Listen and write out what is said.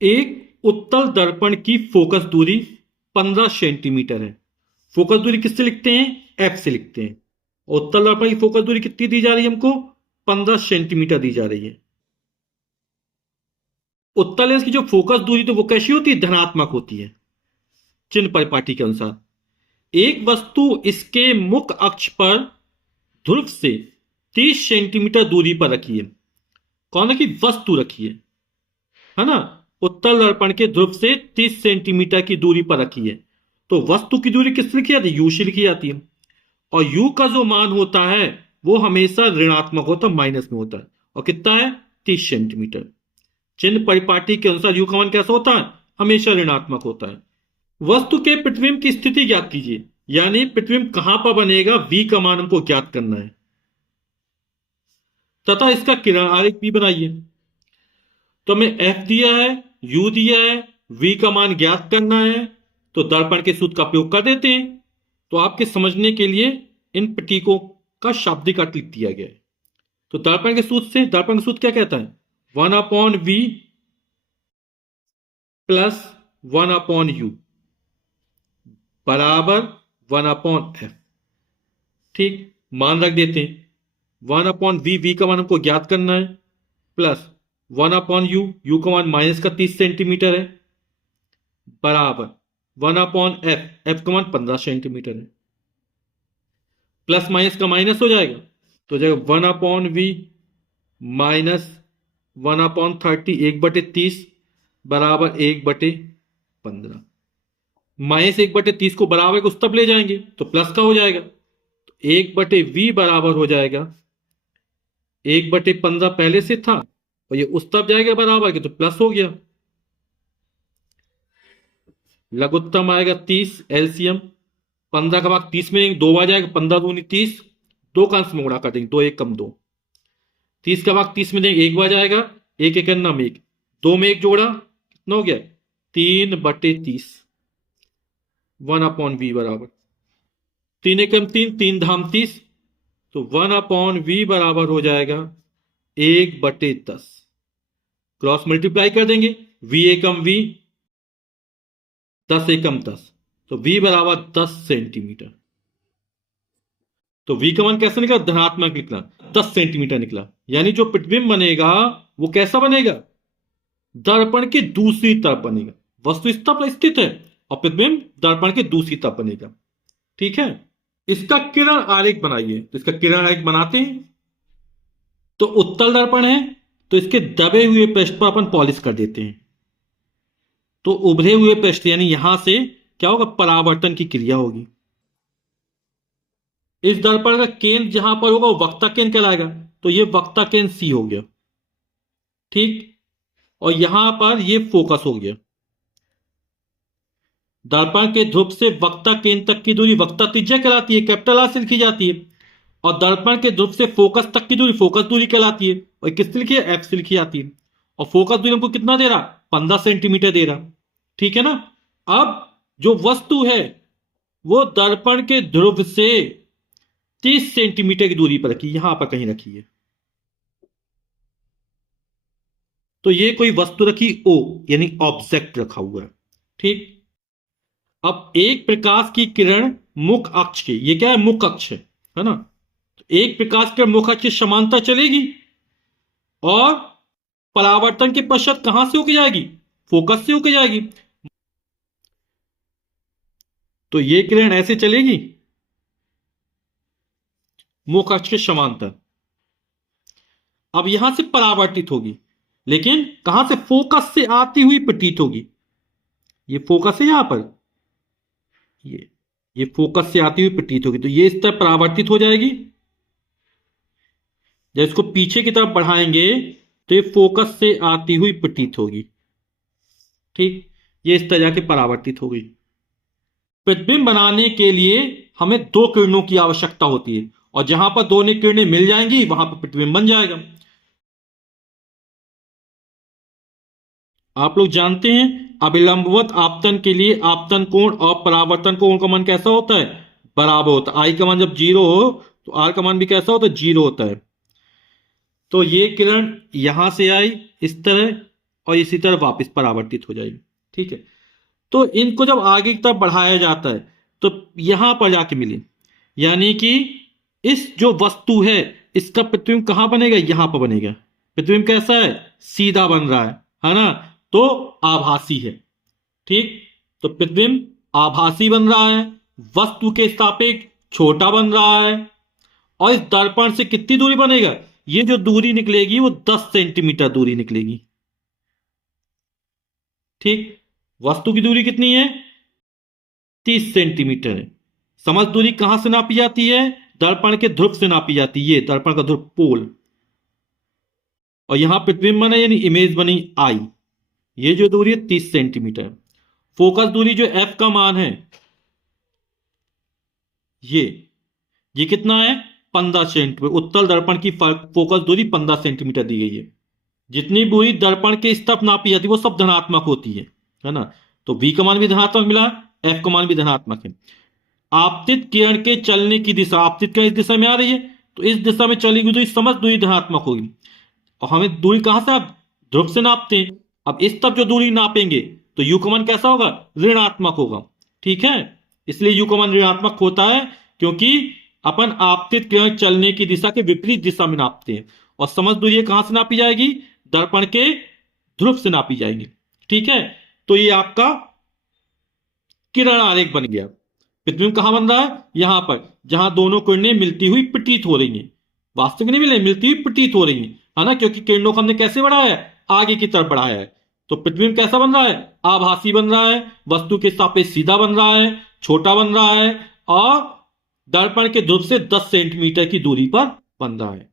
एक उत्तल दर्पण की फोकस दूरी 15 सेंटीमीटर है। फोकस दूरी किससे लिखते हैं? एफ से लिखते हैं। और उत्तल दर्पण की फोकस दूरी कितनी दी जा रही है हमको? 15 सेंटीमीटर दी जा रही है। उत्तल लेंस की जो फोकस दूरी तो वो कैसी होती है? धनात्मक होती है, चिन्ह परिपाटी के अनुसार। एक वस्तु इसके मुख्य अक्ष पर ध्रुव से 30 सेंटीमीटर दूरी पर रखी है। कौन रखी? वस्तु रखी है ना। उत्तल दर्पण के ध्रुव से 30 सेंटीमीटर की दूरी पर रखी है। तो वस्तु की दूरी किस लिखी जाती है? यू से लिखी जाती है। और यू का जो मान होता है वो हमेशा ऋणात्मक होता है, माइनस में होता है। और कितना है? 30 सेंटीमीटर। चिन्ह परिपाटी के अनुसार यू का मान कैसा होता है? हमेशा ऋणात्मक होता है। वस्तु के प्रतिबिंब की स्थिति ज्ञात कीजिए, यानी प्रतिबिंब कहां पर बनेगा, वी का मान हमको ज्ञात करना है। तथा इसका किरण आरेख भी बनाइए। तो हमें एफ दिया है, यू दिया है, वी का मान ज्ञात करना है। तो दर्पण के सूत्र का प्रयोग कर देते हैं। तो आपके समझने के लिए इन प्रतीकों का शाब्दिक अर्थ लिख दिया गया है। तो दर्पण के सूत्र से, दर्पण का सूत्र क्या कहता है? 1/v प्लस 1/u बराबर 1/f। ठीक, मान रख देते हैं। 1/v, वी का मान हमको ज्ञात करना है, प्लस 1/u, यू का मान माइनस का 30 सेंटीमीटर है, बराबर 1/f, एफ का मान 15 सेंटीमीटर है। प्लस माइनस का माइनस हो जाएगा, तो जाएगा 1/v माइनस 1/30, 1/30 बराबर 1/15। माइनस 1/30 को बराबर को उस तब ले जाएंगे तो प्लस का हो जाएगा। तो 1/v बराबर हो जाएगा 1/15 पहले से था, और ये उस तब जाएगा बराबर के, तो प्लस हो गया। लघुत्तम आएगा 30, एलसीएम 15 का भाग 30 में दो बार जाएगा, 15 दूनी 30, दो का अंश में गुणा कर देंगे, 2 1 कम 2। 30 का भाग 30 में देंगे, एक बार जाएगा, एक एक नाम एक, दो में एक जोड़ा, कितना हो गया? 3/30। 1/v बराबर 3 एकम 3, 3 धाम 30, तो 1/v बराबर हो जाएगा 1/10। क्रॉस मल्टीप्लाई कर देंगे, v एकम v, 10 एकम 10, तो v बराबर 10 सेंटीमीटर। तो v का मान कैसा निकला? धनात्मक निकला, 10 सेंटीमीटर निकला। यानी जो प्रतिबिंब बनेगा वो कैसा बनेगा? दर्पण के दूसरी तरफ बनेगा। वस्तु इस तरफ स्थित है और प्रतिबिंब दर्पण के दूसरी तरफ बनेगा। ठीक है, इसका किरण आरेख बनाइए। तो इसका किरण आरेख बनाते हैं। तो उत्तल दर्पण है, तो इसके दबे हुए पृष्ठ पर अपन पॉलिश कर देते हैं। तो उभरे हुए पृष्ठ यानी यहां से क्या होगा? परावर्तन की क्रिया होगी। इस दर्पण का केंद्र जहां पर होगा वो वक्ता केंद्र कहलाएगा। तो ये वक्ता केंद्र सी हो गया। ठीक, और यहां पर ये फोकस हो गया। दर्पण के ध्रुव से वक्ता केंद्र तक की दूरी वक्ता त्रिज्या कहलाती है, कैपिटल आर से लिखी जाती है। और दर्पण के ध्रुव से फोकस तक की दूरी फोकस दूरी कहलाती है, और किससे लिखी है? एफ से लिखी जाती है। और फोकस दूरी हमको कितना दे रहा? 15 सेंटीमीटर दे रहा। ठीक है ना। अब जो वस्तु है वो दर्पण के ध्रुव से 30 सेंटीमीटर की दूरी पर रखी, यहां पर कहीं रखी है। तो ये कोई वस्तु रखी ओ, यानी ऑब्जेक्ट रखा हुआ है। ठीक, अब एक प्रकाश की किरण मुख्य अक्ष के, ये क्या है? मुख्य अक्ष है ना। तो एक प्रकाश की मुख्य अक्ष के समांतर चलेगी और परावर्तन के पश्चात कहां से होकर जाएगी? फोकस से होकर जाएगी। तो ये किरण ऐसे चलेगी मुख्य अक्ष के समांतर। अब यहां से परावर्तित होगी, लेकिन कहां से? फोकस से आती हुई प्रतीत होगी। ये फोकस है यहां पर, ये फोकस से आती हुई प्रतीत होगी। तो ये इस तरह परावर्तित हो जाएगी। जब इसको पीछे की तरफ बढ़ाएंगे तो ये फोकस से आती हुई प्रतीत होगी। ठीक, ये इस तरह जाके परावर्तित हो गई। प्रतिबिंब बनाने के लिए हमें दो किरणों की आवश्यकता होती है, और जहां पर दोनों किरणें मिल जाएंगी वहां पर प्रतिबिंब बन जाएगा। आप लोग जानते हैं अभिलंबवत आपतन के लिए आपतन कोण और परावर्तन कोण का मान कैसा होता है? बराबर होता है। आई का मान जब 0 हो तो आर का मान भी कैसा होता है? 0 होता है। तो ये किरण यहां से आई इस तरह, और इसी तरह वापस परावर्तित हो जाएगी। ठीक है, तो इनको जब आगे की तरफ बढ़ाया जाता है तो यहां पर जाके मिले, यानी कि इस जो वस्तु है इसका प्रतिबिंब कहां बनेगा, यहां पर बनेगा। प्रतिबिंब कैसा है, सीधा बन रहा है ना, तो आभासी है। ठीक, तो प्रतिबिंब आभासी बन रहा है, वस्तु के सापेक्ष छोटा बन रहा है, और इस दर्पण से कितनी दूरी बनेगा, ये जो दूरी निकलेगी वो 10 सेंटीमीटर दूरी निकलेगी। ठीक, वस्तु की दूरी कितनी है, 30 सेंटीमीटर है। समझ दूरी कहां से नापी जाती है, दर्पण के ध्रुव से नापी जाती है, ये दर्पण का ध्रुव पोल, और यहां प्रतिबिंब बना यानी इमेज बनी आई। ये जो दूरी है 30 सेंटीमीटर। फोकस दूरी जो एफ का मान है ये कितना है, 15 सेंटीमीटर। उत्तल दर्पण की फोकस दूरी 15 सेंटीमीटर दी गई है। जितनी दूरी दर्पण के इस तरफ नापी जाती है वो सब धनात्मक होती है ना, तो v का मान भी धनात्मक मिला, f का मान भी धनात्मक है। आपतित किरण के चलने की दिशा, आपतित किरण इस दिशा में आ रही है तो इस दिशा में चली हुई दूरी समस्त दूरी धनात्मक होगी। और हमें दूरी कहां से, आप ध्रुव से नापते हैं, अब इस तरफ जो दूरी नापेंगे तो u का मान कैसा होगा, ऋणात्मक होगा। ठीक है, इसलिए u का मान ऋणात्मक होता है क्योंकि अपन आपतित किरण चलने की दिशा के विपरीत दिशा में नापते हैं। और समस्त दूरी कहां से नापी जाएगी, दर्पण के ध्रुव से नापी जाएगी। ठीक है, तो ये आपका किरण आरेख बन गया। प्रतिबिंब कहां बन रहा है, यहां पर जहां दोनों किरणें मिलती हुई प्रतीत हो रही हैं, वास्तविक नहीं मिले, मिलती हुई प्रतीत हो रही है ना, क्योंकि किरणों को हमने कैसे बढ़ाया है, आगे की तरफ बढ़ाया है। तो प्रतिबिंब कैसा बन रहा है, आभासी बन रहा है, वस्तु के सापेक्ष सीधा बन रहा है, छोटा बन रहा है, और दर्पण के ध्रुव से 10 सेंटीमीटर की दूरी पर बन रहा है।